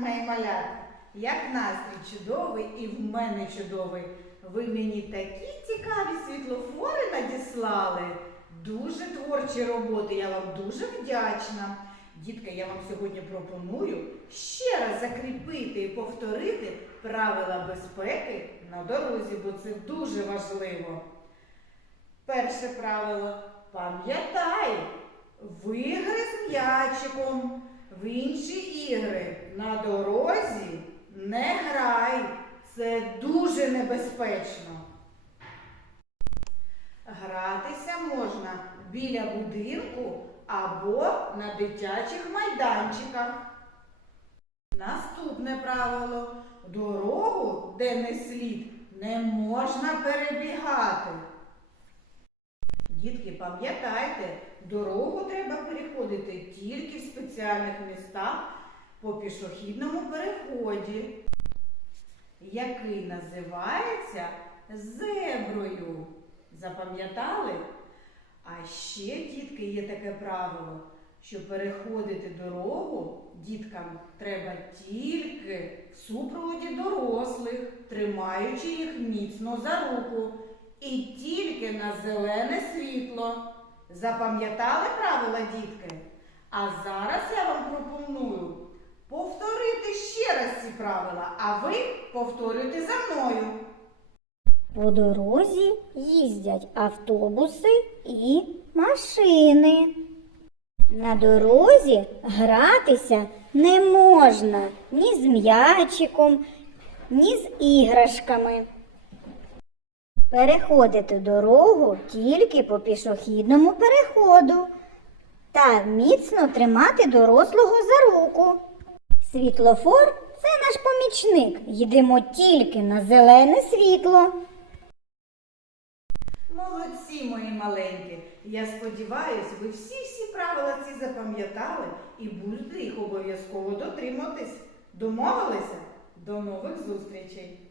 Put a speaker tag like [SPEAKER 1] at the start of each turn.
[SPEAKER 1] мої малята, як настрій чудовий і в мене чудовий. Ви мені такі цікаві світлофори надіслали. Дуже творчі роботи, я вам дуже вдячна. Дітка, я вам сьогодні пропоную ще раз закріпити і повторити правила безпеки на дорозі, бо це дуже важливо. Перше правило пам'ятай, вигри з м'ячиком в інші ігри на дорозі не грай. Це дуже небезпечно. Гратися можна біля будинку або на дитячих майданчиках. Наступне правило. Дорогу, де не слід, не можна перебігати. Дітки, пам'ятайте, дорогу треба переходити тільки в спеціальних містах по пішохідному переході, який називається зеброю. Запам'ятали? А ще, дітки, є таке правило, що переходити дорогу діткам треба тільки в супроводі дорослих, тримаючи їх міцно за руку. І тільки на зелене світло. Запам'ятали правила, дітки? А зараз я вам пропоную повторити ще раз ці правила, а ви повторюйте за мною.
[SPEAKER 2] По дорозі їздять автобуси і машини. На дорозі гратися не можна ні з м'ячиком, ні з іграшками. Переходити дорогу тільки по пішохідному переходу та міцно тримати дорослого за руку. Світлофор наш помічник. Їдемо тільки на зелене світло.
[SPEAKER 1] Молодці, мої маленькі. Я сподіваюся, ви всі-всі правила ці запам'ятали і будете їх обов'язково дотримуватись. Домовилися? До нових зустрічей!